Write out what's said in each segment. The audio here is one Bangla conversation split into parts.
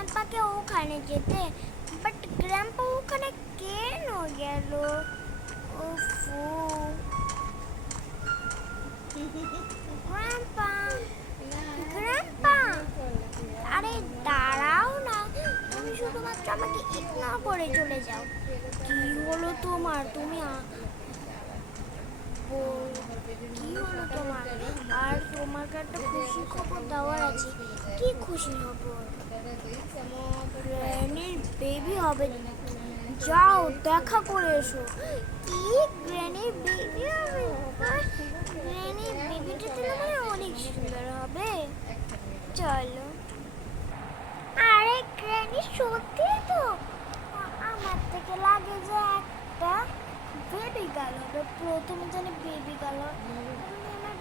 গ্র্যান্ডপাকে ওখানে যেতে, বাট গ্র্যান্ডপা ওখানে কেন গেল? ওফো, গ্র্যান্ডপা, গ্র্যান্ডপা, আরে দাঁড়াও না, তুমি শুধুমাত্র আমাকে ইগনোর করে চলে যাও। কি হলো তোমার? তুমি কি হলো তোমার? আর তোমাকে একটা খুশি খবর দেওয়ার আছে। কি খুশি খবর? গ্র্যানির বেবি হবে। যাও দেখা করে এসো। কি গ্র্যানির বেবি হবে? গ্র্যানির বেবিটা তো মানে অনেক সুন্দর হবে। চলো। আরে গ্র্যানি সত্যি তো, আমার থেকে লাগে যে একটা বেবি গার্ল হবে। প্রথমে জানি বেবি গার্ল, আমার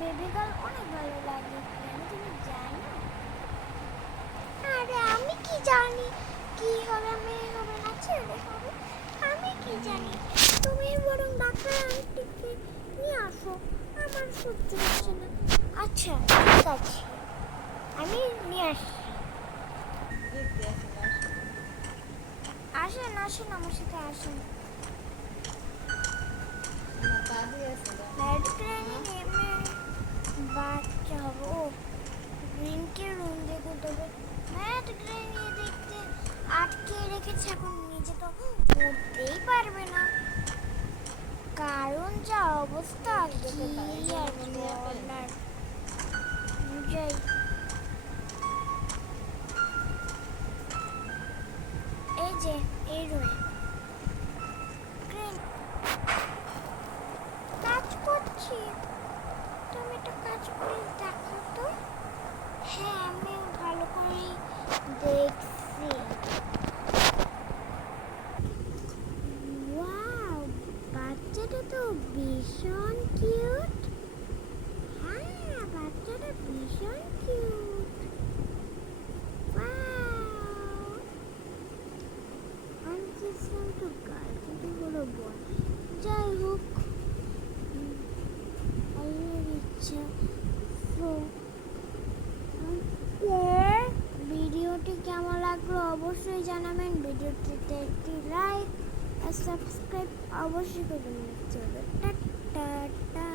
বেবি গার্ল অনেক ভালো লাগে। তুমি জানো? আরে আমি কি জানি কি হবে, মেয়ে হবে না ছেলে হবে, আমি কি জানি? তুমি বরং ডাক্তার আন্টিকে নিয়ে আসো, আমার সহ্য হচ্ছে না। আচ্ছা ঠিক আছে, আমি নিয়ে আসি। আসেন আসেন, আমার সাথে আসেন। ম্যাড গ্র্যানি নেমে বাচ্চা হবে। ও গ্রিনকে রুম দেখে দেবে। ম্যাড গ্র্যানি দেখতে আটকে রেখেছে, এখন নিজে তো উঠতেই পারবে না, কারণ যা অবস্থা। কি আর বলার। যাই, এই যে এই রুমে গ্রিন কাজ করছি। তুমি একটা কাজ করে দেখো তো। হ্যাঁ আমি ভালো করে দেখছি। ওয়াও, বাচ্চাটা তো ভীষণ কিউট। হ্যাঁ বাচ্চাটা ভীষণ কিউট। ওয়াও, আমি চেয়েছিলাম তো গাছ, এটা হলো বল। যাই হোক, আল্লাহর ইচ্ছা। তো ভিডিওটি কেমন লাগলো অবশ্যই জানাবেন। ভিডিওটিতে একটি লাইক আর সাবস্ক্রাইব অবশ্যই করবেন। চলো টাটা।